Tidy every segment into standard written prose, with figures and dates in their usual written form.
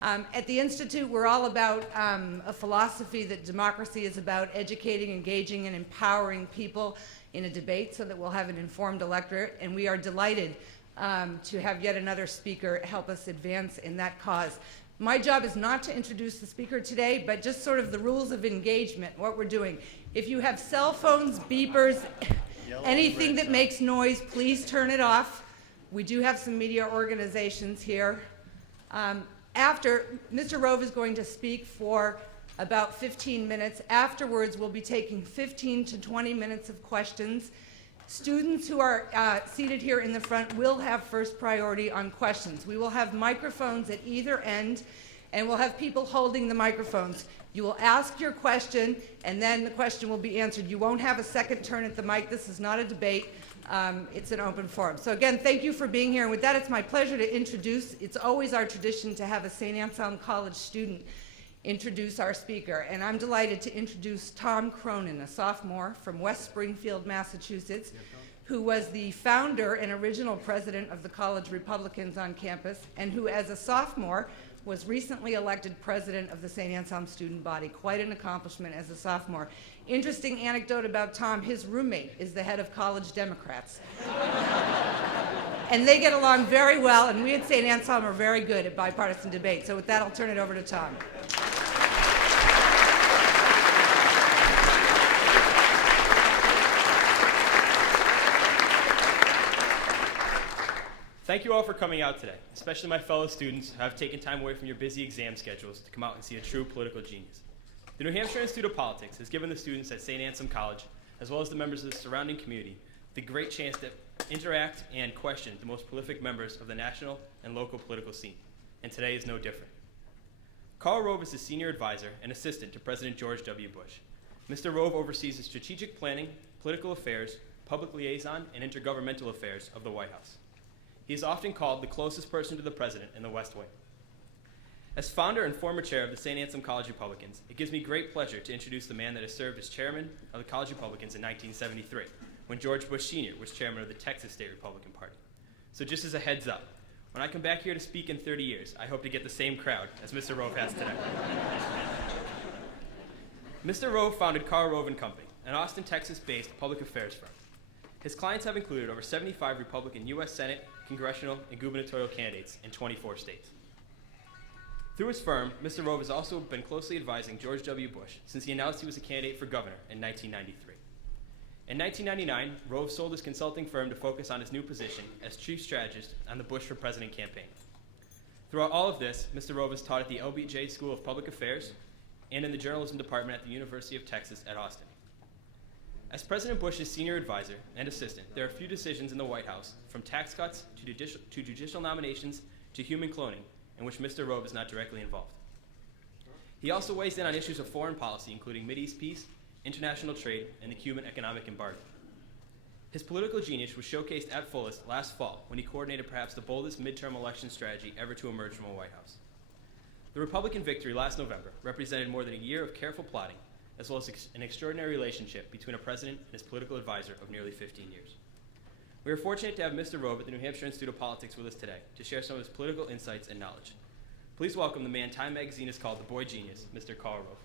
At the Institute, we're all about a philosophy that democracy is about educating, engaging, and empowering people in a debate so that we'll have an informed electorate, and we are delighted to have yet another speaker help us advance in that cause. My job is not to introduce the speaker today, but just sort of the rules of engagement, what we're doing. If you have cell phones, beepers, anything that makes noise, please turn it off. We do have some media organizations here. After, Mr. Rove is going to speak for about 15 minutes. Afterwards, we'll be taking 15 to 20 minutes of questions. Students who are seated here in the front will have first priority on questions. We will have microphones at either end, and we'll have people holding the microphones. You will ask your question, and then the question will be answered. You won't have a second turn at the mic. This is not a debate. It's an open forum. So again, thank you for being here. And with that, it's my pleasure to introduce, it's always our tradition to have a St. Anselm College student introduce our speaker. And I'm delighted to introduce Tom Cronin, a sophomore from West Springfield, Massachusetts, who was the founder and original president of the college Republicans on campus, and who as a sophomore was recently elected president of the St. Anselm student body. Quite an accomplishment as a sophomore. Interesting anecdote about Tom, his roommate is the head of College Democrats. And they get along very well, and we at St. Anselm are very good at bipartisan debate. So with that, I'll turn it over to Tom. Thank you all for coming out today, especially my fellow students who have taken time away from your busy exam schedules to come out and see a true political genius. The New Hampshire Institute of Politics has given the students at St. Anselm College, as well as the members of the surrounding community, the great chance to interact and question the most prolific members of the national and local political scene, and today is no different. Karl Rove is the senior advisor and assistant to President George W. Bush. Mr. Rove oversees the strategic planning, political affairs, public liaison, and intergovernmental affairs of the White House. He is often called the closest person to the president in the West Wing. As founder and former chair of the St. Anselm College Republicans, it gives me great pleasure to introduce the man that has served as chairman of the College Republicans in 1973, when George Bush Sr. was chairman of the Texas State Republican Party. So just as a heads up, when I come back here to speak in 30 years, I hope to get the same crowd as Mr. Rove has today. Mr. Rove founded Karl Rove & Company, an Austin, Texas-based public affairs firm. His clients have included over 75 Republican U.S. Senate, congressional, and gubernatorial candidates in 24 states. Through his firm, Mr. Rove has also been closely advising George W. Bush since he announced he was a candidate for governor in 1993. In 1999, Rove sold his consulting firm to focus on his new position as chief strategist on the Bush for President campaign. Throughout all of this, Mr. Rove has taught at the LBJ School of Public Affairs and in the journalism department at the University of Texas at Austin. As President Bush's senior advisor and assistant, there are few decisions in the White House, from tax cuts to judicial nominations to human cloning, in which Mr. Rove is not directly involved. He also weighs in on issues of foreign policy, including Mideast peace, international trade, and the Cuban economic embargo. His political genius was showcased at fullest last fall when he coordinated perhaps the boldest midterm election strategy ever to emerge from a White House. The Republican victory last November represented more than a year of careful plotting, as well as an extraordinary relationship between a president and his political advisor of nearly 15 years. We are fortunate to have Mr. Rove at the New Hampshire Institute of Politics with us today to share some of his political insights and knowledge. Please welcome the man Time Magazine has called the boy genius, Mr. Karl Rove.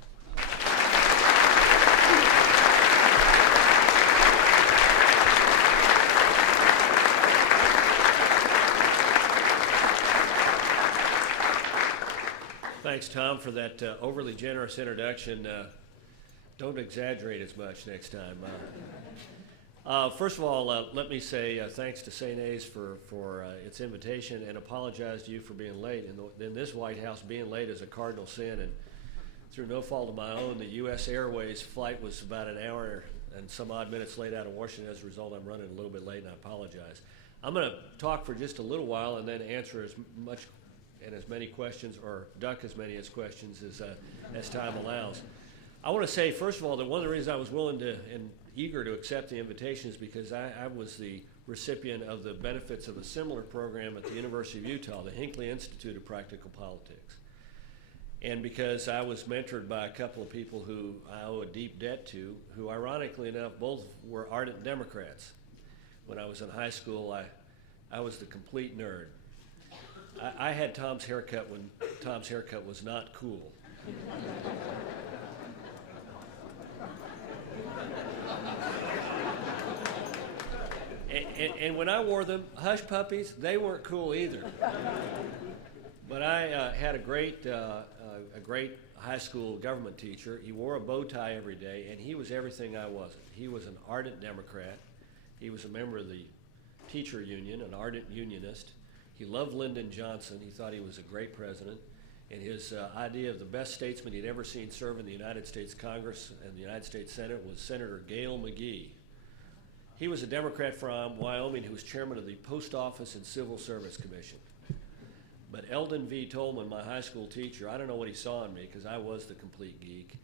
Thanks, Tom, for that overly generous introduction. Don't exaggerate as much next time. First of all, let me say thanks to St. A's for its invitation and apologize to you for being late. In this White House, being late is a cardinal sin, and through no fault of my own, the U.S. Airways flight was about an hour and some odd minutes late out of Washington. As a result, I'm running a little bit late, and I apologize. I'm going to talk for just a little while and then answer as much and as many questions, or duck as many questions as time allows. I want to say, first of all, that one of the reasons I was willing to and eager to accept the invitation is because I was the recipient of the benefits of a similar program at the University of Utah, the Hinckley Institute of Practical Politics. And because I was mentored by a couple of people who I owe a deep debt to, who ironically enough both were ardent Democrats. When I was in high school, I was the complete nerd. I had Tom's haircut when Tom's haircut was not cool. And when I wore them, hush puppies, they weren't cool either. But I had a great high school government teacher. He wore a bow tie every day, and he was everything I wasn't. He was an ardent Democrat. He was a member of the teacher union, an ardent unionist. He loved Lyndon Johnson. He thought he was a great president. And his idea of the best statesman he'd ever seen serve in the United States Congress and the United States Senate was Senator Gale McGee. He was a Democrat from Wyoming who was chairman of the Post Office and Civil Service Commission. But Eldon V. Tolman, my high school teacher, I don't know what he saw in me because I was the complete geek.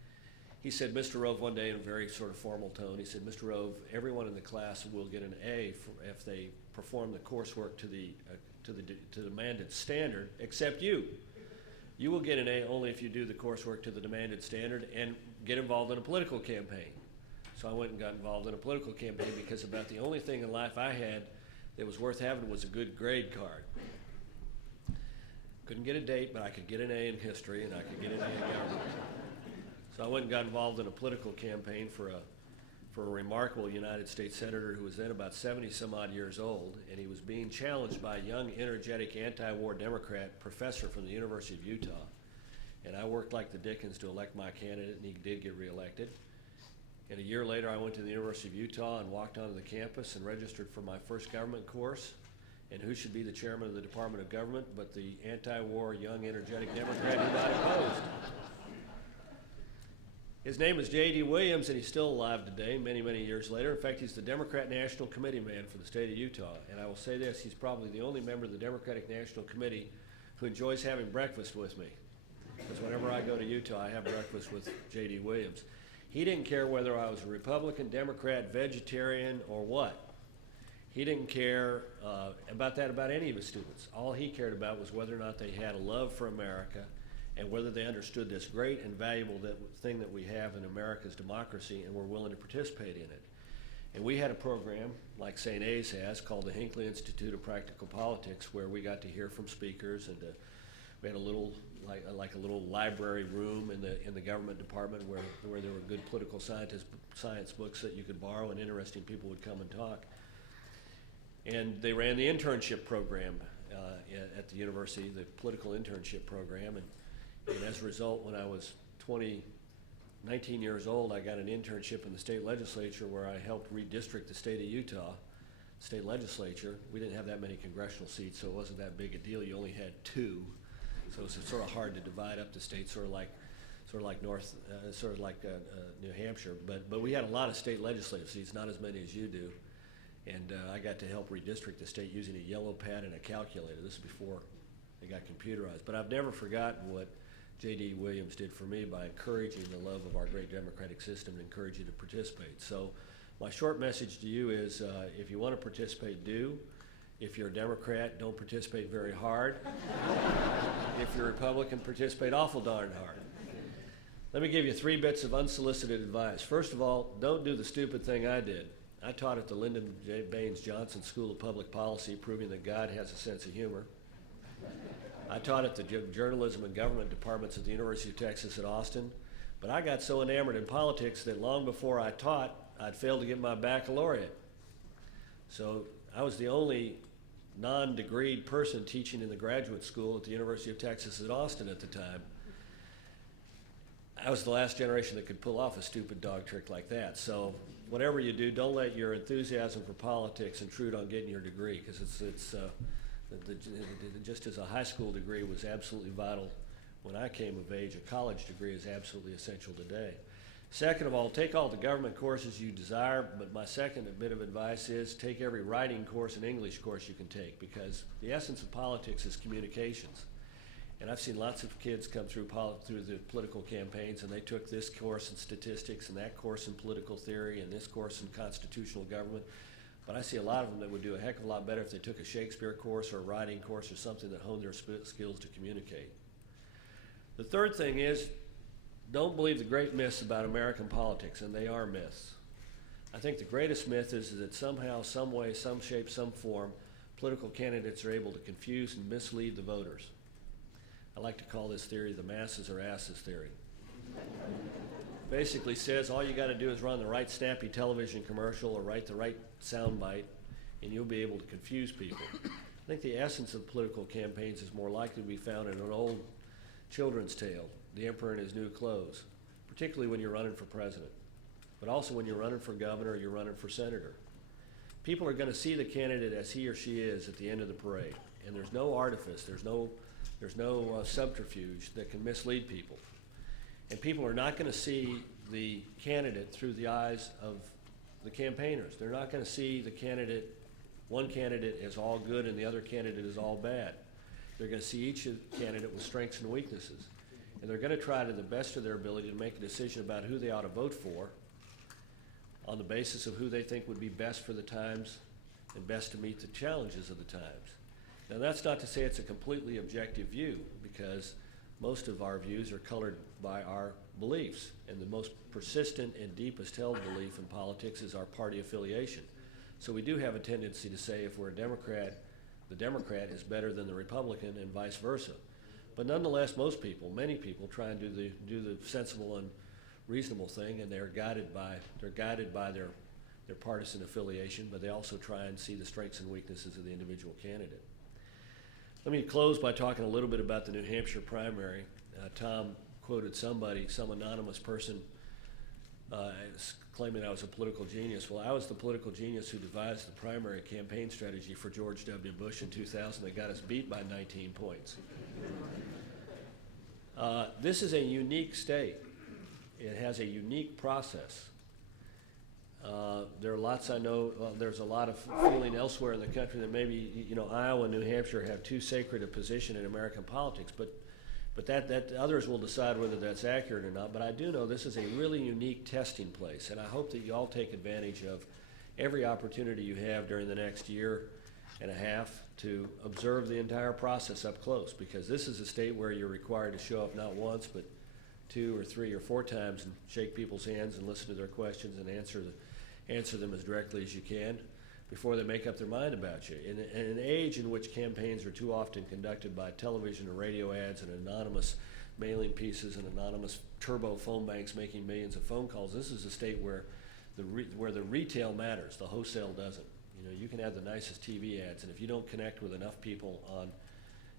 He said, Mr. Rove, one day in a very sort of formal tone, he said, Mr. Rove, everyone in the class will get an A if they perform the coursework to the demanded standard, except you. You will get an A only if you do the coursework to the demanded standard and get involved in a political campaign. So I went and got involved in a political campaign because about the only thing in life I had that was worth having was a good grade card. Couldn't get a date, but I could get an A in history and I could get an A in government. So I went and got involved in a political campaign for a remarkable United States senator who was then about 70 some odd years old, and he was being challenged by a young, energetic, anti-war Democrat professor from the University of Utah. And I worked like the dickens to elect my candidate, and he did get reelected. And a year later, I went to the University of Utah and walked onto the campus and registered for my first government course. And who should be the chairman of the Department of Government but the anti-war, young, energetic Democrat who got opposed? His name is J.D. Williams, and he's still alive today, many, many years later. In fact, he's the Democrat National Committee man for the state of Utah. And I will say this, he's probably the only member of the Democratic National Committee who enjoys having breakfast with me. Because whenever I go to Utah, I have breakfast with J.D. Williams. He didn't care whether I was a Republican, Democrat, vegetarian, or what. He didn't care about any of his students. All he cared about was whether or not they had a love for America and whether they understood this great and valuable thing that we have in America's democracy and were willing to participate in it. And we had a program, like St. A's has, called the Hinckley Institute of Practical Politics, where we got to hear from speakers, and we had a little, like a little library room in the government department where there were good political science books that you could borrow, and interesting people would come and talk. And they ran the internship program at the university, the political internship program. And as a result, when I was 19 years old, I got an internship in the state legislature where I helped redistrict the state of Utah, state legislature. We didn't have that many congressional seats, so it wasn't that big a deal. You only had 2. So it's sort of hard to divide up the state, sort of like New Hampshire. But we had a lot of state legislative seats, not as many as you do. And I got to help redistrict the state using a yellow pad and a calculator. This is before they got computerized. But I've never forgotten what J.D. Williams did for me by encouraging the love of our great democratic system and encourage you to participate. So my short message to you is if you want to participate, do. If you're a Democrat, don't participate very hard. If you're a Republican, participate awful darn hard. Let me give you 3 bits of unsolicited advice. First of all, don't do the stupid thing I did. I taught at the Lyndon J. Baines Johnson School of Public Policy, proving that God has a sense of humor. I taught at the Journalism and Government departments at the University of Texas at Austin, but I got so enamored in politics that long before I taught, I'd failed to get my baccalaureate. So I was the only non-degreed person teaching in the graduate school at the University of Texas at Austin at the time. I was the last generation that could pull off a stupid dog trick like that. So whatever you do, don't let your enthusiasm for politics intrude on getting your degree, because just as a high school degree was absolutely vital when I came of age, a college degree is absolutely essential today. Second of all, take all the government courses you desire, but my second bit of advice is take every writing course and English course you can take, because the essence of politics is communications. And I've seen lots of kids come through the political campaigns, and they took this course in statistics and that course in political theory and this course in constitutional government. But I see a lot of them that would do a heck of a lot better if they took a Shakespeare course or a writing course or something that honed their skills to communicate. The third thing is, don't believe the great myths about American politics, and they are myths. I think the greatest myth is that somehow, some way, some shape, some form, political candidates are able to confuse and mislead the voters. I like to call this theory the masses are asses theory. Basically says all you got to do is run the right snappy television commercial or write the right soundbite, and you'll be able to confuse people. I think the essence of political campaigns is more likely to be found in an old children's tale, The Emperor in His New Clothes, particularly when you're running for president, but also when you're running for governor or you're running for senator. People are going to see the candidate as he or she is at the end of the parade, and there's no artifice, there's no subterfuge that can mislead people. And people are not going to see the candidate through the eyes of the campaigners. They're not going to see the candidate, one candidate as all good and the other candidate as all bad. They're going to see each candidate with strengths and weaknesses. And they're going to try to the best of their ability to make a decision about who they ought to vote for on the basis of who they think would be best for the times and best to meet the challenges of the times. Now, that's not to say it's a completely objective view, because most of our views are colored by our beliefs, and the most persistent and deepest held belief in politics is our party affiliation. So we do have a tendency to say if we're a Democrat, the Democrat is better than the Republican and vice versa. But nonetheless, most people, many people, try and do the sensible and reasonable thing, and they're guided by their partisan affiliation, but they also try and see the strengths and weaknesses of the individual candidate. Let me close by talking a little bit about the New Hampshire primary. Tom quoted some anonymous person claiming I was a political genius. Well, I was the political genius who devised the primary campaign strategy for George W. Bush in 2000 that got us beat by 19 points. This is a unique state. It has a unique process. There are lots I know, there's a lot of feeling elsewhere in the country that maybe, Iowa and New Hampshire have too sacred a position in American politics, but that others will decide whether that's accurate or not. But I do know this is a really unique testing place, and I hope that you all take advantage of every opportunity you have during the next year and a half to observe the entire process up close, because this is a state where you're required to show up not once, but 2 or 3 or 4 times and shake people's hands and listen to their questions and answer them as directly as you can before they make up their mind about you. In an age in which campaigns are too often conducted by television or radio ads and anonymous mailing pieces and anonymous turbo phone banks making millions of phone calls, this is a state where the retail matters, the wholesale doesn't. You can have the nicest TV ads, and if you don't connect with enough people on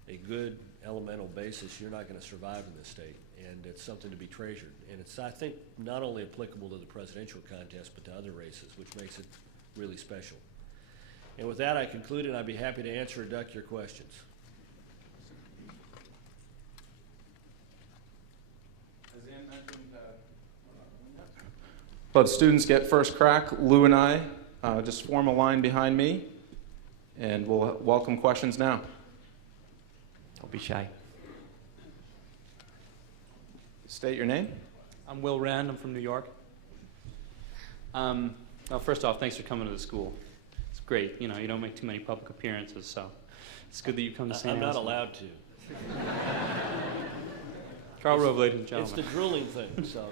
a good elemental basis, you're not going to survive in this state, and it's something to be treasured. And it's, I think, not only applicable to the presidential contest, but to other races, which makes it really special. And with that, I conclude, and I'd be happy to answer or duck your questions. As Ann mentioned, let students get first crack. Lou and I just form a line behind me, and we'll welcome questions now. Don't be shy. State your name. I'm Will Rand. I'm from New York. Well, first off, thanks for coming to the school. It's great. You don't make too many public appearances, so it's good that you come to St. I'm not Anne's. allowed to. Karl Rove, ladies and It's gentlemen. the drooling thing, so,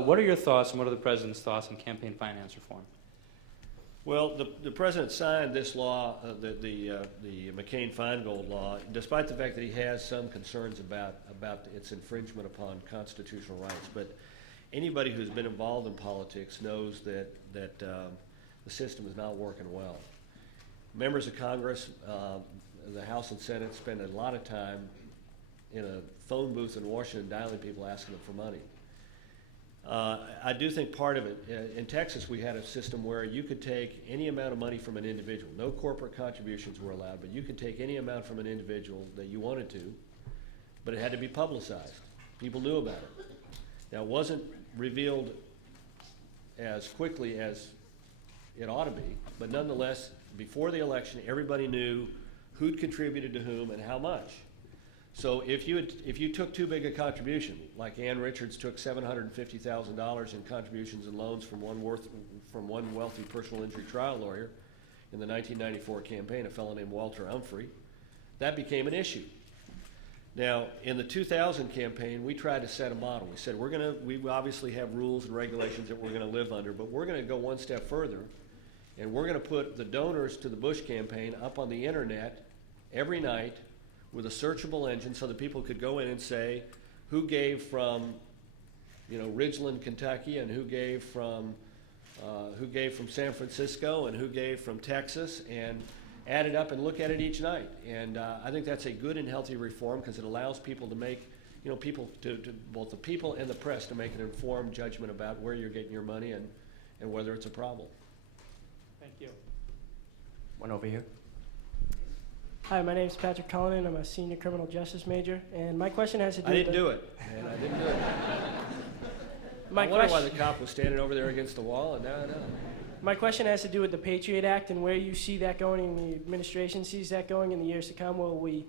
What are your thoughts and what are the president's thoughts on campaign finance reform? Well, the president signed this law, the McCain-Feingold law, despite the fact that he has some concerns about its infringement upon constitutional rights. But anybody who's been involved in politics knows that the system is not working well. Members of Congress, the House and Senate, spend a lot of time in a phone booth in Washington dialing people, asking them for money. I do think part of it, in Texas we had a system where you could take any amount of money from an individual. No corporate contributions were allowed, but you could take any amount from an individual that you wanted to, but it had to be publicized. People knew about it. Now, it wasn't revealed as quickly as it ought to be, but nonetheless, before the election, everybody knew who'd contributed to whom and how much. So if you took too big a contribution, like Ann Richards took $750,000 in contributions and loans from one wealthy personal injury trial lawyer in the 1994 campaign, a fellow named Walter Humphrey, that became an issue. Now, in the 2000 campaign, we tried to set a model. We said we obviously have rules and regulations that we're going to live under, but we're going to go one step further, And we're going to put the donors to the Bush campaign up on the internet every night with a searchable engine so that people could go in and say who gave from, Ridgeland, Kentucky, and who gave from San Francisco, and who gave from Texas, and add it up and look at it each night. And I think that's a good and healthy reform because it allows people to make, both the people and the press to make an informed judgment about where you're getting your money and whether it's a problem. Thank you. One over here. Hi, my name is Patrick Cullinan. I'm a senior criminal justice major, and my question has to do I with didn't do it, man. I didn't do it. My I wonder why the question, cop was standing over there against the wall, and now I know. my question has to do with the Patriot Act and where you see that going and the administration sees that going in the years to come. Will we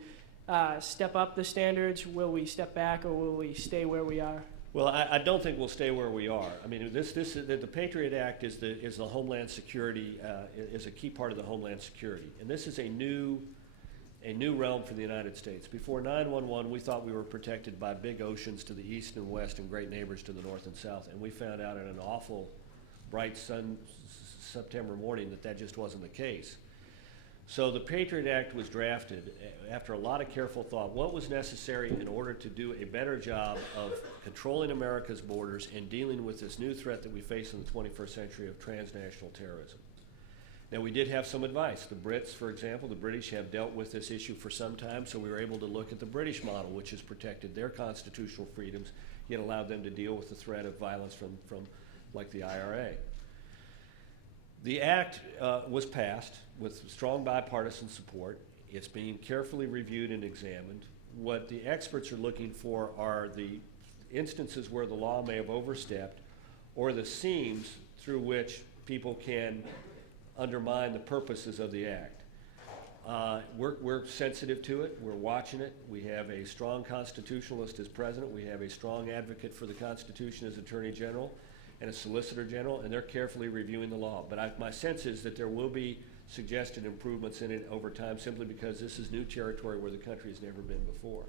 step up the standards? Will we step back, or will we stay where we are? Well, I don't think we'll stay where we are. I mean, the Patriot Act is the Homeland Security, is a key part of the Homeland Security. And this is a new realm for the United States. Before 9/11, we thought we were protected by big oceans to the east and west and great neighbors to the north and south. And we found out in an awful, bright September morning that just wasn't the case. So the Patriot Act was drafted after a lot of careful thought. What was necessary in order to do a better job of controlling America's borders and dealing with this new threat that we face in the 21st century of transnational terrorism? Now, we did have some advice. The Brits, for example, the British have dealt with this issue for some time, so we were able to look at the British model, which has protected their constitutional freedoms, yet allowed them to deal with the threat of violence from like the IRA. The act was passed with strong bipartisan support. It's being carefully reviewed and examined. What the experts are looking for are the instances where the law may have overstepped or the seams through which people can undermine the purposes of the act. We're sensitive to it. We're watching it. We have a strong constitutionalist as president. We have a strong advocate for the Constitution as Attorney General and a Solicitor General, and they're carefully reviewing the law. But my sense is that there will be suggested improvements in it over time simply because this is new territory where the country has never been before.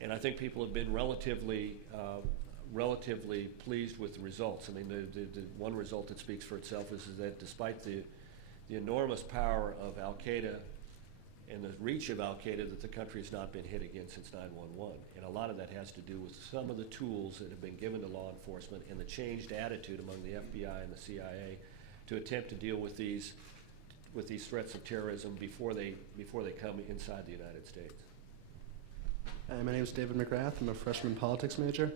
And I think people have been relatively pleased with the results. I mean, the one result that speaks for itself is that despite the enormous power of Al-Qaeda and the reach of Al-Qaeda, that the country has not been hit again since 9/11. And a lot of that has to do with some of the tools that have been given to law enforcement and the changed attitude among the FBI and the CIA to attempt to deal with these threats of terrorism before they come inside the United States. Hi, my name is David McGrath. I'm a freshman politics major.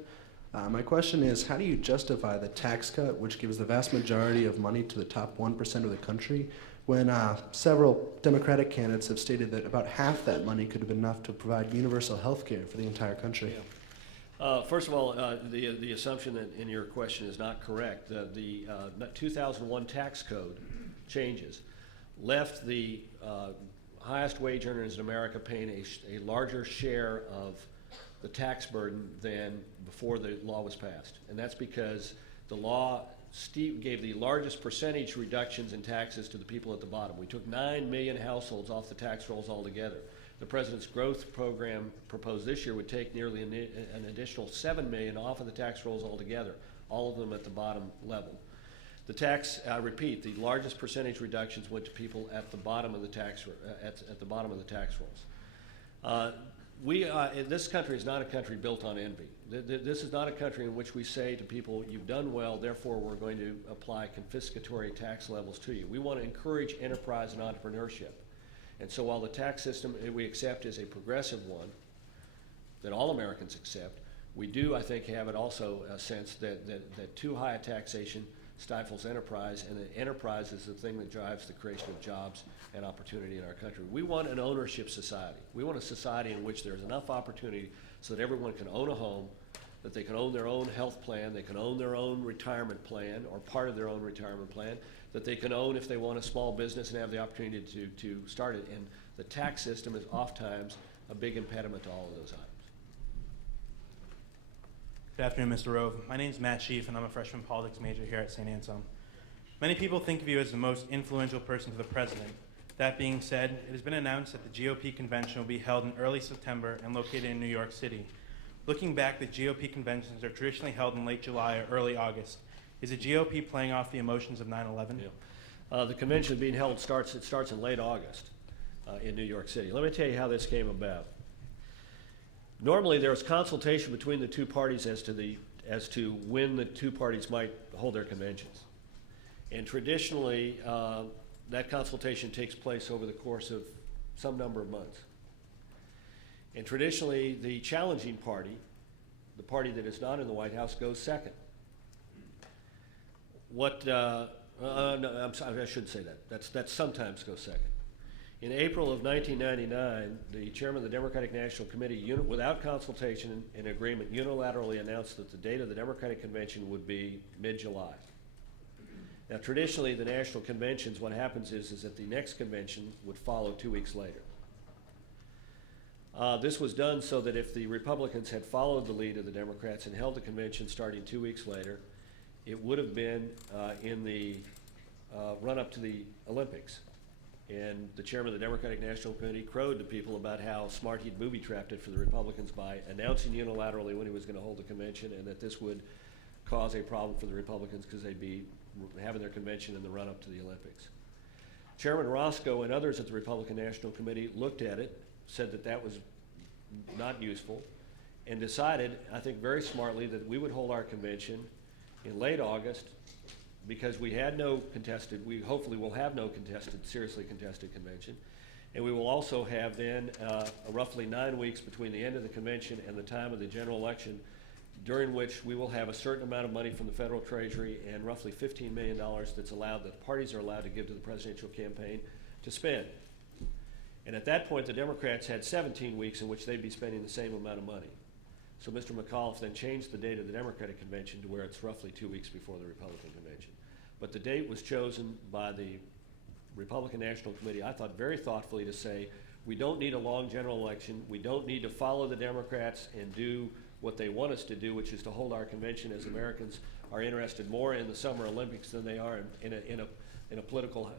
My question is, how do you justify the tax cut, which gives the vast majority of money to the top 1% of the country, when several Democratic candidates have stated that about half that money could have been enough to provide universal health care for the entire country? Yeah. First of all, the assumption that in your question is not correct. The 2001 tax code changes left the highest wage earners in America paying a larger share of the tax burden than before the law was passed. And that's because the law gave the largest percentage reductions in taxes to the people at the bottom. We took 9 million households off the tax rolls altogether. The president's growth program proposed this year would take nearly an additional 7 million off of the tax rolls altogether, all of them at the bottom level. The tax, I repeat, the largest percentage reductions went to people at the bottom of the tax at the bottom of the tax rolls. This country is not a country built on envy. This is not a country in which we say to people, you've done well, therefore we're going to apply confiscatory tax levels to you. We want to encourage enterprise and entrepreneurship. And so while the tax system we accept is a progressive one that all Americans accept, we do, I think, have it also a sense that too high a taxation stifles enterprise, and that enterprise is the thing that drives the creation of jobs and opportunity in our country. We want an ownership society. We want a society in which there's enough opportunity so that everyone can own a home, that they can own their own health plan, they can own their own retirement plan or part of their own retirement plan, that they can own if they want a small business and have the opportunity to start it. And the tax system is oftentimes a big impediment to all of those items. Good afternoon, Mr. Rove. My name is Matt Sheaf, and I'm a freshman politics major here at St. Anselm. Many people think of you as the most influential person to the president. That being said, it has been announced that the GOP convention will be held in early September and located in New York City. Looking back, the GOP conventions are traditionally held in late July or early August. Is the GOP playing off the emotions of 9/11? Yeah. The convention being held starts in late August in New York City. Let me tell you how this came about. Normally, there was consultation between the two parties as to when the two parties might hold their conventions. And traditionally, that consultation takes place over the course of some number of months. And traditionally, the challenging party, the party that is not in the White House, goes second. No, I'm sorry, I shouldn't say that. That sometimes goes second. In April of 1999, the chairman of the Democratic National Committee, without consultation and agreement, unilaterally announced that the date of the Democratic Convention would be mid-July. Now, traditionally, the national conventions, what happens is that the next convention would follow 2 weeks later. This was done so that if the Republicans had followed the lead of the Democrats and held the convention starting 2 weeks later, it would have been in the run-up to the Olympics. And the chairman of the Democratic National Committee crowed to people about how smart he'd booby-trapped it for the Republicans by announcing unilaterally when he was going to hold the convention, and that this would cause a problem for the Republicans because they'd be having their convention in the run-up to the Olympics. Chairman Roscoe and others at the Republican National Committee looked at it, said that that was not useful, and decided, I think very smartly, that we would hold our convention in late August because we had no contested, we hopefully will have no seriously contested convention. And we will also have then roughly 9 weeks between the end of the convention and the time of the general election, during which we will have a certain amount of money from the federal treasury and roughly $15 million that the parties are allowed to give to the presidential campaign to spend. And at that point, the Democrats had 17 weeks in which they'd be spending the same amount of money. So Mr. McAuliffe then changed the date of the Democratic Convention to where it's roughly 2 weeks before the Republican Convention. But the date was chosen by the Republican National Committee, I thought very thoughtfully, to say, we don't need a long general election, we don't need to follow the Democrats and do what they want us to do, which is to hold our convention, as Americans are interested more in the Summer Olympics than they are in a political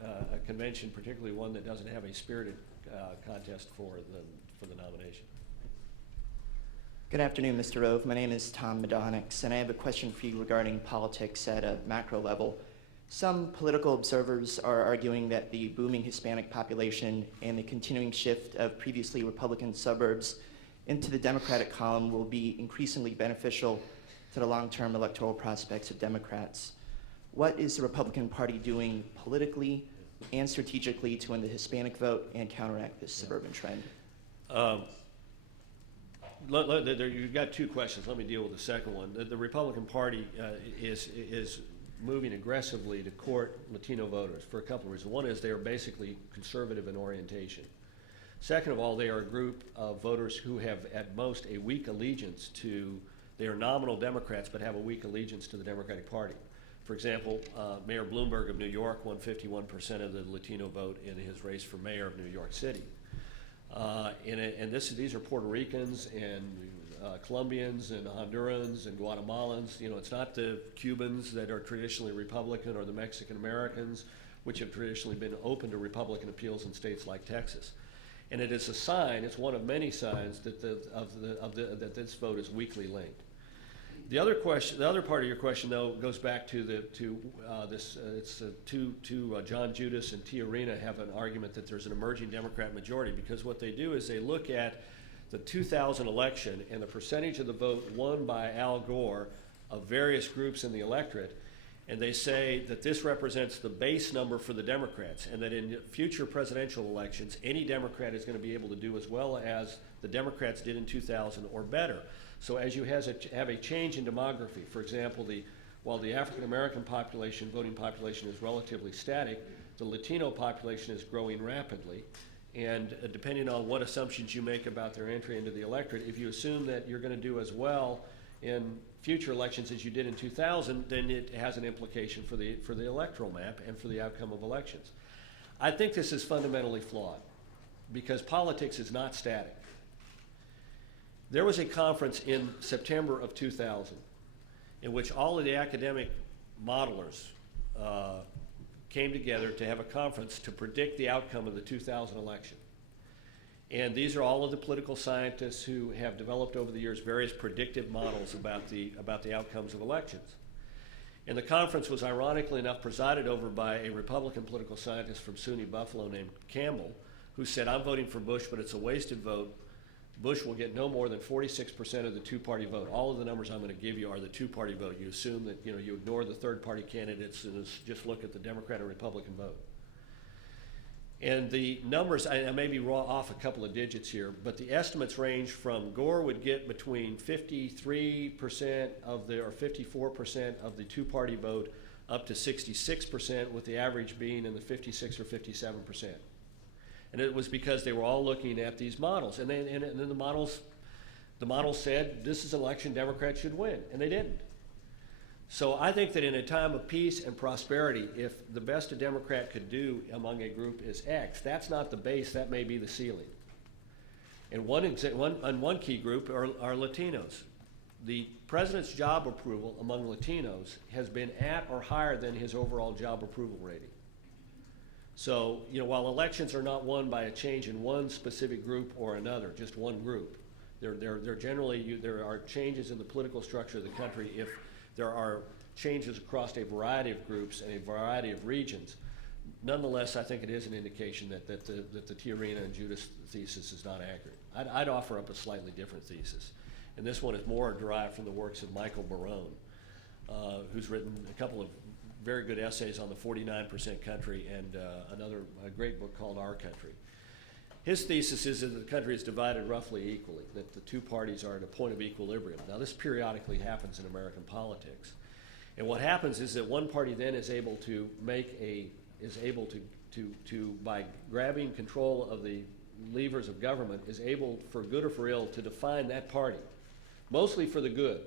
convention, particularly one that doesn't have a spirited contest for the nomination. Good afternoon, Mr. Rove. My name is Tom Madonix, and I have a question for you regarding politics at a macro level. Some political observers are arguing that the booming Hispanic population and the continuing shift of previously Republican suburbs into the Democratic column will be increasingly beneficial to the long-term electoral prospects of Democrats. What is the Republican Party doing politically and strategically to win the Hispanic vote and counteract this suburban trend? You've got two questions. Let me deal with the second one. The Republican Party is moving aggressively to court Latino voters for a couple of reasons. One is they are basically conservative in orientation. Second of all, they are a group of voters who have at most a weak allegiance to, they are nominal Democrats but have a weak allegiance to the Democratic Party. For example, Mayor Bloomberg of New York won 51% of the Latino vote in his race for mayor of New York City. These are Puerto Ricans and Colombians and Hondurans and Guatemalans. You know, it's not the Cubans that are traditionally Republican or the Mexican Americans, which have traditionally been open to Republican appeals in states like Texas. And it is a sign, it's one of many signs that that this vote is weakly linked. The other part of your question, though, goes back to John Judas and Tia Arena have an argument that there's an emerging Democrat majority, because what they do is they look at the 2000 election and the percentage of the vote won by Al Gore of various groups in the electorate, and they say that this represents the base number for the Democrats, and that in future presidential elections, any Democrat is going to be able to do as well as the Democrats did in 2000 or better. So as you have a change in demography, for example, while the African American voting population is relatively static, the Latino population is growing rapidly. And depending on what assumptions you make about their entry into the electorate, if you assume that you're going to do as well in future elections as you did in 2000, then it has an implication for the electoral map and for the outcome of elections. I think this is fundamentally flawed because politics is not static. There was a conference in September of 2000 in which all of the academic modelers came together to have a conference to predict the outcome of the 2000 election. And these are all of the political scientists who have developed over the years various predictive models about the outcomes of elections. And the conference was ironically enough presided over by a Republican political scientist from SUNY Buffalo named Campbell, who said, I'm voting for Bush, but it's a wasted vote. Bush will get no more than 46% of the two-party vote. All of the numbers I'm going to give you are the two-party vote. You assume that you ignore the third-party candidates and just look at the Democrat and Republican vote. And the numbers, I may be off a couple of digits here, but the estimates range from Gore would get between 53% of the, or 54% of the two-party vote up to 66%, with the average being in the 56 or 57%. And it was because they were all looking at these models. And then the models said, this is an election Democrats should win, and they didn't. So I think that in a time of peace and prosperity, if the best a Democrat could do among a group is X, that's not the base, that may be the ceiling. And one key group are Latinos. The president's job approval among Latinos has been at or higher than his overall job approval rating. So, while elections are not won by a change in one specific group or another, just one group, they're generally, there are changes in the political structure of the country if there are changes across a variety of groups and a variety of regions. Nonetheless, I think it is an indication that the Tiarina and Judas thesis is not accurate. I'd offer up a slightly different thesis. And this one is more derived from the works of Michael Barone, who's written a couple of very good essays on the 49% country and a great book called Our Country. His thesis is that the country is divided roughly equally, that the two parties are at a point of equilibrium. Now, this periodically happens in American politics. And what happens is that one party then is able to by grabbing control of the levers of government, is able, for good or for ill, to define that party, mostly for the good.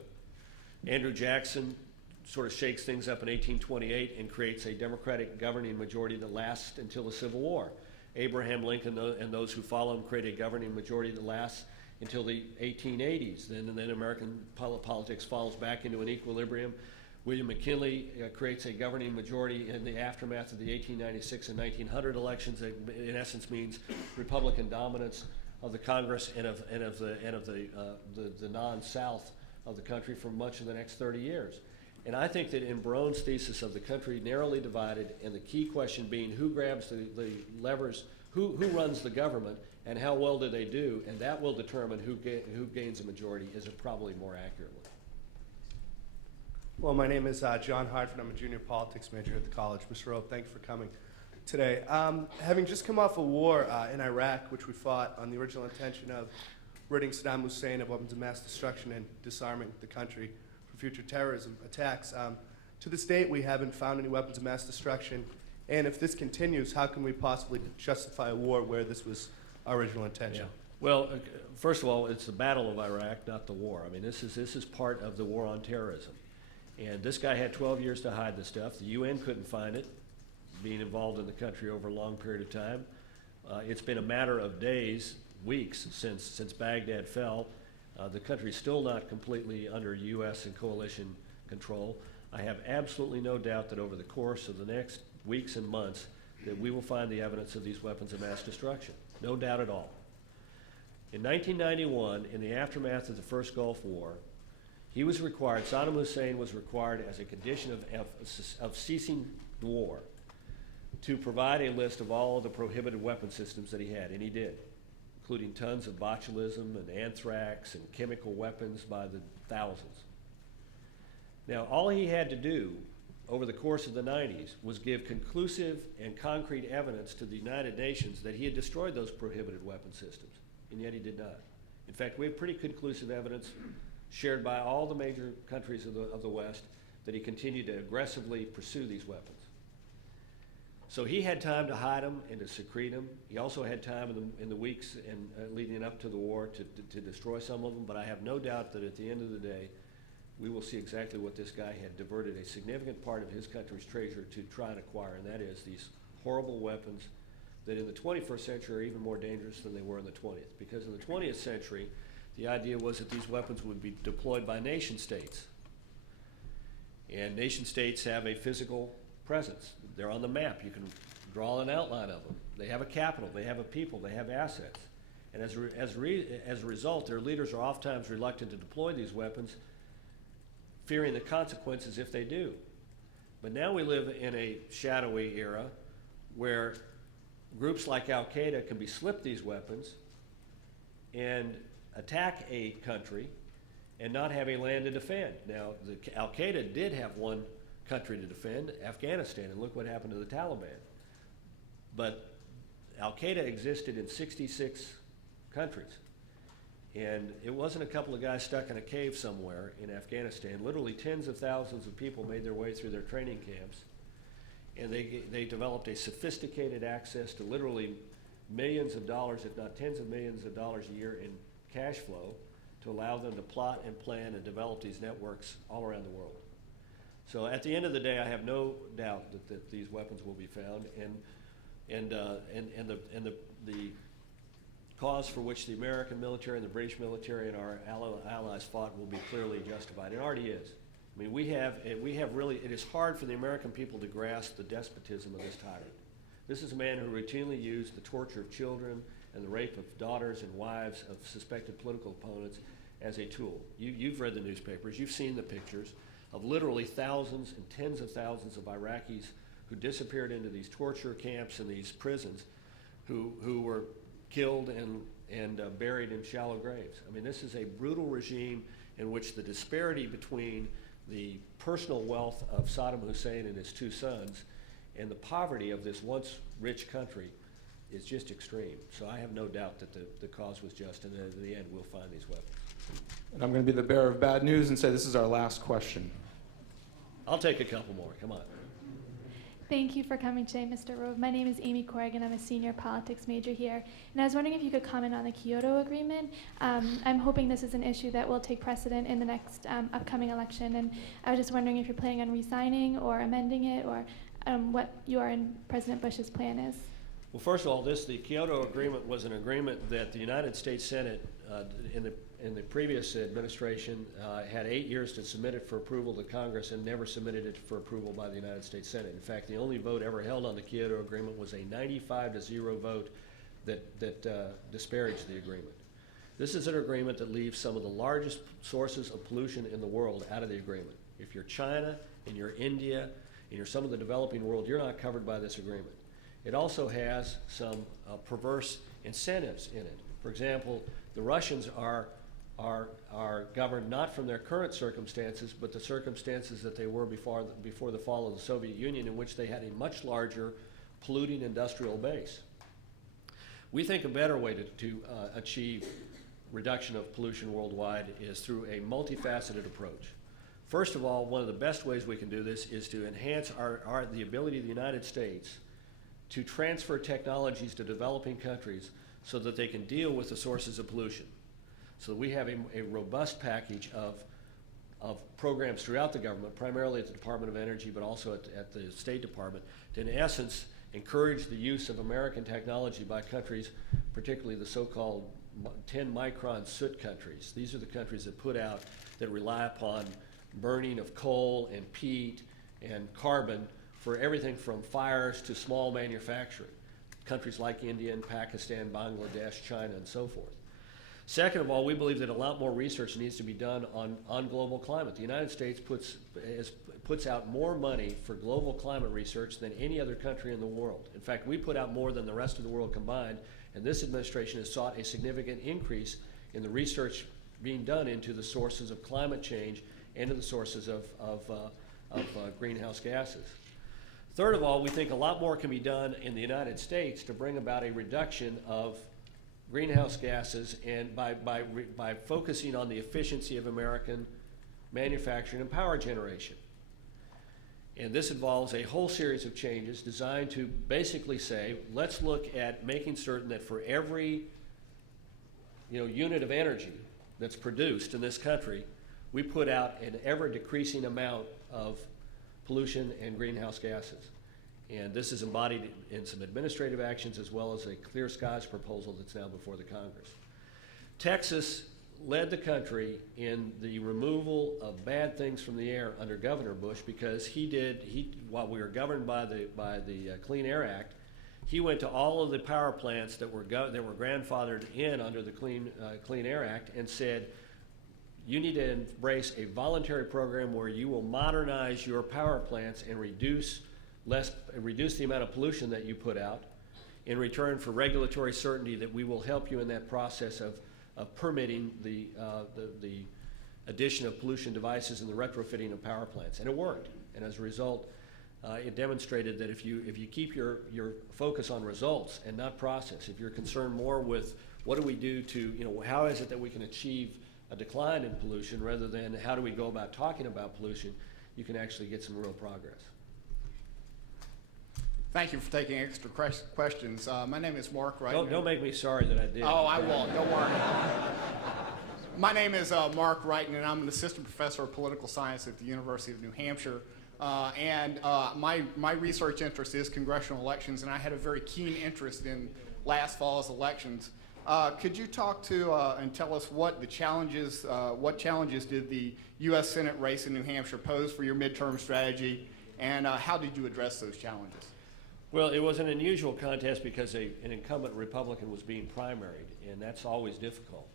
Andrew Jackson sort of shakes things up in 1828 and creates a Democratic governing majority that lasts until the Civil War. Abraham Lincoln and those who follow him create a governing majority that lasts until the 1880s. Then American politics falls back into an equilibrium. William McKinley creates a governing majority in the aftermath of the 1896 and 1900 elections. That in essence means Republican dominance of the Congress and of the non-South of the country for much of the next 30 years. And I think that in Barone's thesis of the country narrowly divided, and the key question being who grabs the levers, who runs the government, and how well do they do, and that will determine who gains a majority, is probably more accurate one. Well, my name is John Hartford. I'm a junior politics major at the college. Mr. Rove, thank you for coming today. Having just come off a war in Iraq, which we fought on the original intention of ridding Saddam Hussein of weapons of mass destruction and disarming the country future terrorism attacks. To this date, we haven't found any weapons of mass destruction. And if this continues, how can we possibly justify a war where this was our original intention? Yeah. Well, first of all, it's the Battle of Iraq, not the war. I mean, this is part of the war on terrorism. And this guy had 12 years to hide the stuff. The UN couldn't find it, being involved in the country over a long period of time. It's been a matter of days, weeks, since Baghdad fell. The country's still not completely under U.S. and coalition control. I have absolutely no doubt that over the course of the next weeks and months that we will find the evidence of these weapons of mass destruction. No doubt at all. In 1991, in the aftermath of the first Gulf War, Saddam Hussein was required as a condition of ceasing the war to provide a list of all of the prohibited weapon systems that he had, and he did, including tons of botulism and anthrax and chemical weapons by the thousands. Now, all he had to do over the course of the 90s was give conclusive and concrete evidence to the United Nations that he had destroyed those prohibited weapon systems, and yet he did not. In fact, we have pretty conclusive evidence shared by all the major countries of the West that he continued to aggressively pursue these weapons. So he had time to hide them and to secrete them. He also had time in the weeks and leading up to the war to destroy some of them, but I have no doubt that at the end of the day, we will see exactly what this guy had diverted a significant part of his country's treasure to try and acquire, and that is these horrible weapons that in the 21st century are even more dangerous than they were in the 20th. Because in the 20th century, the idea was that these weapons would be deployed by nation states. And nation states have a physical presence. They're on the map. You can draw an outline of them. They have a capital. They have a people. They have assets. And as a result, their leaders are oftentimes reluctant to deploy these weapons, fearing the consequences if they do. But now we live in a shadowy era where groups like Al-Qaeda can be slipped these weapons and attack a country and not have a land to defend. Now, Al-Qaeda did have one country to defend, Afghanistan, and look what happened to the Taliban. But Al-Qaeda existed in 66 countries. And it wasn't a couple of guys stuck in a cave somewhere in Afghanistan. Literally tens of thousands of people made their way through their training camps. And they developed a sophisticated access to literally millions of dollars, if not tens of millions of dollars a year in cash flow to allow them to plot and plan and develop these networks all around the world. So at the end of the day, I have no doubt that these weapons will be found, and the cause for which the American military and the British military and our allies fought will be clearly justified. It already is. I mean, we have really, it is hard for the American people to grasp the despotism of this tyrant. This is a man who routinely used the torture of children and the rape of daughters and wives of suspected political opponents as a tool. You've read the newspapers, you've seen the pictures of literally thousands and tens of thousands of Iraqis who disappeared into these torture camps and these prisons who were killed and buried in shallow graves. I mean, this is a brutal regime in which the disparity between the personal wealth of Saddam Hussein and his two sons and the poverty of this once rich country is just extreme. So I have no doubt that the cause was just, and in the end we'll find these weapons. And I'm going to be the bearer of bad news and say this is our last question. I'll take a couple more, come on. Thank you for coming today, Mr. Rove. My name is Amy Corrigan. I'm a senior politics major here. And I was wondering if you could comment on the Kyoto Agreement. I'm hoping this is an issue that will take precedent in the next upcoming election. And I was just wondering if you're planning on re-signing or amending it, or what your and President Bush's plan is. Well, first of all, the Kyoto Agreement was an agreement that the United States Senate in the previous administration had 8 years to submit it for approval to Congress and never submitted it for approval by the United States Senate. In fact, the only vote ever held on the Kyoto Agreement was a 95-0 vote that disparaged the agreement. This is an agreement that leaves some of the largest sources of pollution in the world out of the agreement. If you're China and you're India and you're some of the developing world, you're not covered by this agreement. It also has some perverse incentives in it. For example, the Russians are governed not from their current circumstances, but the circumstances that they were before the fall of the Soviet Union, in which they had a much larger polluting industrial base. We think a better way to achieve reduction of pollution worldwide is through a multifaceted approach. First of all, one of the best ways we can do this is to enhance the ability of the United States to transfer technologies to developing countries so that they can deal with the sources of pollution. So we have a robust package of programs throughout the government, primarily at the Department of Energy, but also at the State Department, to in essence encourage the use of American technology by countries, particularly the so-called 10-micron soot countries. These are the countries that rely upon burning of coal and peat and carbon for everything from fires to small manufacturing. Countries like India and Pakistan, Bangladesh, China, and so forth. Second of all, we believe that a lot more research needs to be done on global climate. The United States puts out more money for global climate research than any other country in the world. In fact, we put out more than the rest of the world combined, and this administration has sought a significant increase in the research being done into the sources of climate change and to the sources of greenhouse gases. Third of all, we think a lot more can be done in the United States to bring about a reduction of greenhouse gases, and by focusing on the efficiency of American manufacturing and power generation. And this involves a whole series of changes designed to basically say, let's look at making certain that for every unit of energy that's produced in this country, we put out an ever-decreasing amount of pollution and greenhouse gases. And this is embodied in some administrative actions as well as a Clear Skies proposal that's now before the Congress. Texas led the country in the removal of bad things from the air under Governor Bush, because while we were governed by the Clean Air Act, he went to all of the power plants that were grandfathered in under the Clean Air Act and said, You need to embrace a voluntary program where you will modernize your power plants and reduce the amount of pollution that you put out in return for regulatory certainty that we will help you in that process of permitting the addition of pollution devices and the retrofitting of power plants. And it worked. And as a result, it demonstrated that if you keep your focus on results and not process, if you're concerned more with what do we do to, how is it that we can achieve a decline in pollution rather than how do we go about talking about pollution, you can actually get some real progress. Thank you for taking extra questions. My name is Mark Wright. Don't make me sorry that I did. Oh, I won't. Don't worry. My name is Mark Wright, and I'm an assistant professor of political science at the University of New Hampshire. My research interest is congressional elections, and I had a very keen interest in last fall's elections. Could you talk to and tell us what challenges did the U.S. Senate race in New Hampshire pose for your midterm strategy, and how did you address those challenges? Well, it was an unusual contest because an incumbent Republican was being primaried, and that's always difficult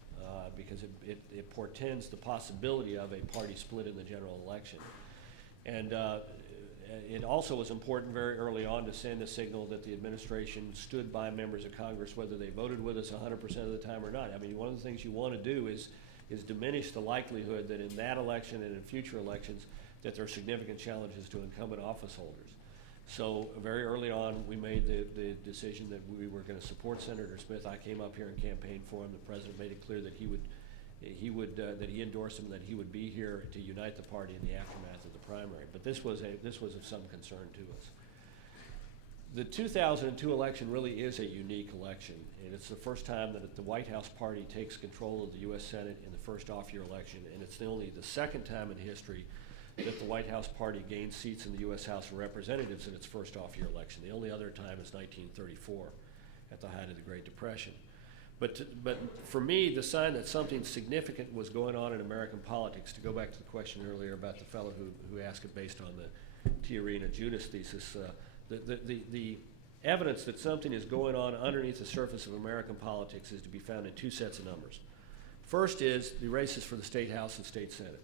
because it portends the possibility of a party split in the general election. And it also was important very early on to send a signal that the administration stood by members of Congress, whether they voted with us 100% of the time or not. I mean, one of the things you want to do is diminish the likelihood that in that election and in future elections that there are significant challenges to incumbent office holders. So very early on, we made the decision that we were going to support Senator Smith. I came up here and campaigned for him. The president made it clear that that he endorsed him, that he would be here to unite the party in the aftermath of the primary. But this was of some concern to us. The 2002 election really is a unique election, and it's the first time that the White House party takes control of the U.S. Senate in the first off-year election, and it's only the second time in history that the White House party gained seats in the U.S. House of Representatives in its first off-year election. The only other time is 1934, at the height of the Great Depression. But for me, the sign that something significant was going on in American politics, to go back to the question earlier about the fellow who asked it based on the Tiarina Judas thesis, the evidence that something is going on underneath the surface of American politics is to be found in two sets of numbers. First is the races for the State House and State Senate.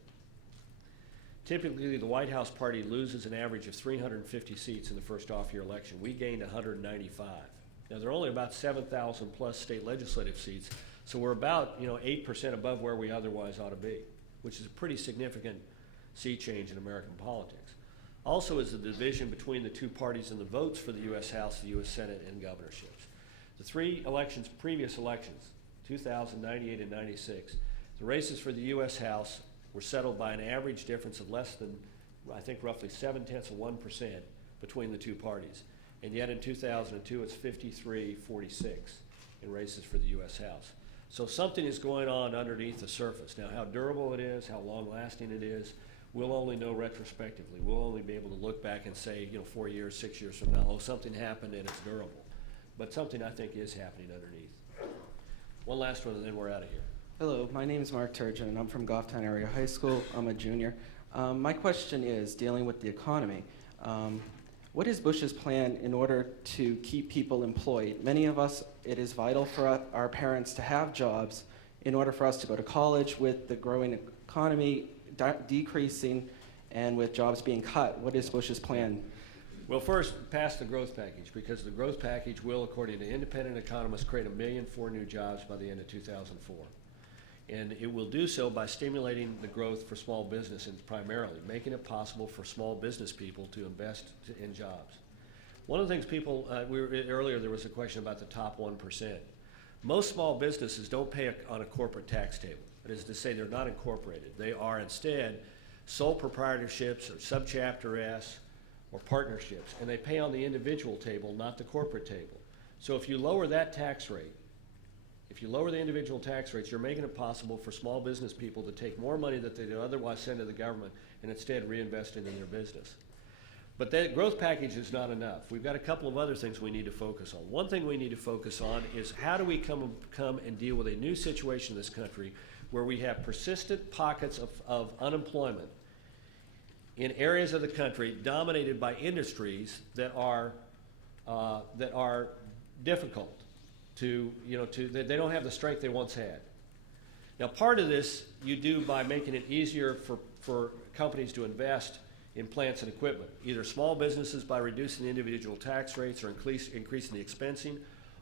Typically, the White House party loses an average of 350 seats in the first off-year election. We gained 195. Now, there are only about 7,000 plus state legislative seats, so we're about 8% above where we otherwise ought to be, which is a pretty significant sea change in American politics. Also is the division between the two parties in the votes for the U.S. House, the U.S. Senate, and governorships. The three previous elections, 2000, 98, and 96, the races for the U.S. House were settled by an average difference of less than, I think, roughly 0.7% between the two parties. And yet in 2002, it's 53-46 in races for the U.S. House. So something is going on underneath the surface. Now, how durable it is, how long-lasting it is, we'll only know retrospectively. We'll only be able to look back and say, 4 years, 6 years from now, oh, something happened and it's durable. But something I think is happening underneath. One last one, and then we're out of here. Hello, my name is Mark Turgeon, and I'm from Goffstown Area High School. I'm a junior. My question is dealing with the economy. What is Bush's plan in order to keep people employed? Many of us, it is vital for our parents to have jobs in order for us to go to college. With the growing economy decreasing and with jobs being cut, what is Bush's plan? Well, first, pass the growth package, because the growth package will, according to independent economists, create 1 million new jobs by the end of 2004. And it will do so by stimulating the growth for small business, and primarily making it possible for small business people to invest in jobs. One of the things earlier there was a question about the top 1%. Most small businesses don't pay on a corporate tax table. That is to say, they're not incorporated. They are instead sole proprietorships or subchapter S or partnerships, and they pay on the individual table, not the corporate table. So if you lower that tax rate, if you lower the individual tax rates, you're making it possible for small business people to take more money that they'd otherwise send to the government and instead reinvest it in their business. But that growth package is not enough. We've got a couple of other things we need to focus on. One thing we need to focus on is how do we come and deal with a new situation in this country where we have persistent pockets of unemployment in areas of the country dominated by industries that are difficult. They don't have the strength they once had. Now, part of this you do by making it easier for companies to invest in plants and equipment, either small businesses by reducing the individual tax rates or increasing the expensing,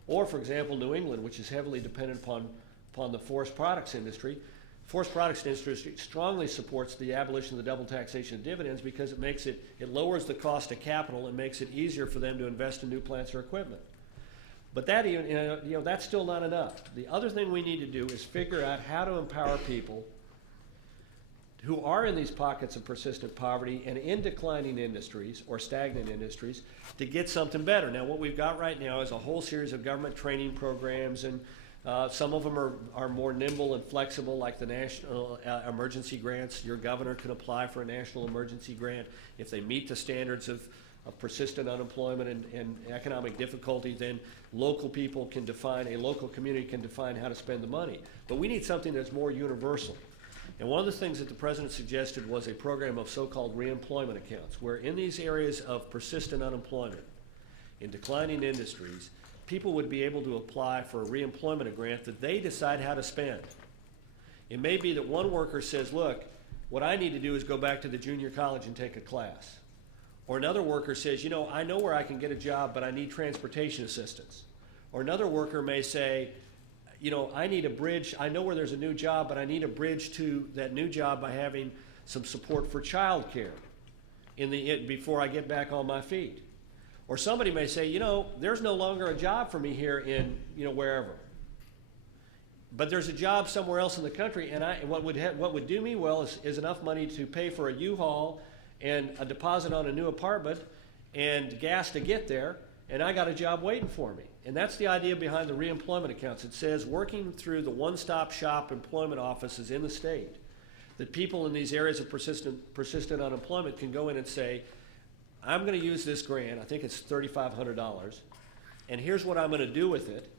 or, for example, New England, which is heavily dependent upon the forest products industry. Forest products industry strongly supports the abolition of the double taxation of dividends because it lowers the cost of capital and makes it easier for them to invest in new plants or equipment. But that that's still not enough. The other thing we need to do is figure out how to empower people who are in these pockets of persistent poverty and in declining industries or stagnant industries to get something better. Now, what we've got right now is a whole series of government training programs, and some of them are more nimble and flexible, like the national emergency grants. Your governor can apply for a national emergency grant. If they meet the standards of persistent unemployment and economic difficulty, then local people can define, a local community can define how to spend the money. But we need something that's more universal. And one of the things that the president suggested was a program of so-called reemployment accounts, where in these areas of persistent unemployment, in declining industries, people would be able to apply for a reemployment grant that they decide how to spend. It may be that one worker says, look, what I need to do is go back to the junior college and take a class. Or another worker says, I know where I can get a job, but I need transportation assistance. Or another worker may say, I need a bridge. I know where there's a new job, but I need a bridge to that new job by having some support for child care before I get back on my feet. Or somebody may say, there's no longer a job for me here in, wherever. But there's a job somewhere else in the country, and what would do me well is enough money to pay for a U-Haul and a deposit on a new apartment and gas to get there, and I got a job waiting for me. And that's the idea behind the reemployment accounts. It says working through the one-stop shop employment offices in the state, that people in these areas of persistent unemployment can go in and say, I'm going to use this grant, I think it's $3,500, and here's what I'm going to do with it.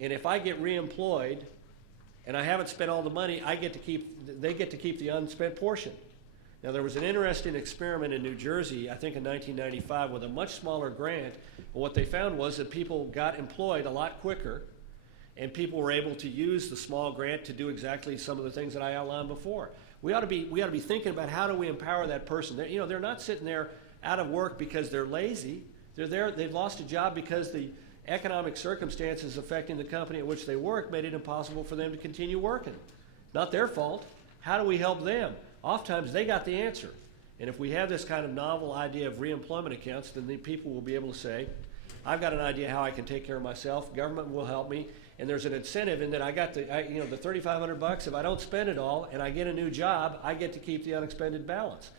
And if I get reemployed and I haven't spent all the money, they get to keep the unspent portion. Now, there was an interesting experiment in New Jersey, I think in 1995, with a much smaller grant. And what they found was that people got employed a lot quicker, and people were able to use the small grant to do exactly some of the things that I outlined before. We ought to be thinking about how do we empower that person. They're not sitting there out of work because they're lazy. They're there. They've lost a job because the economic circumstances affecting the company at which they work made it impossible for them to continue working. Not their fault. How do we help them? Oftentimes they got the answer. And if we have this kind of novel idea of reemployment accounts, then the people will be able to say, I've got an idea how I can take care of myself, government will help me, and there's an incentive in that I got the $3,500, if I don't spend it all and I get a new job, I get to keep the unexpended balance.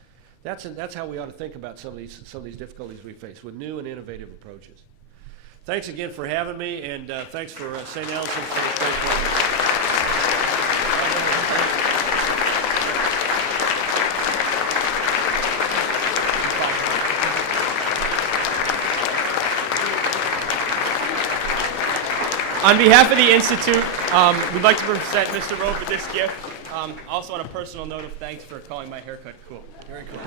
That's how we ought to think about some of these difficulties we face with new and innovative approaches. Thanks again for having me, and thanks for St. Allison's for the great program. On behalf of the Institute, we'd like to present Mr. Rove with this gift. Also on a personal note of thanks for calling my haircut cool. Very cool.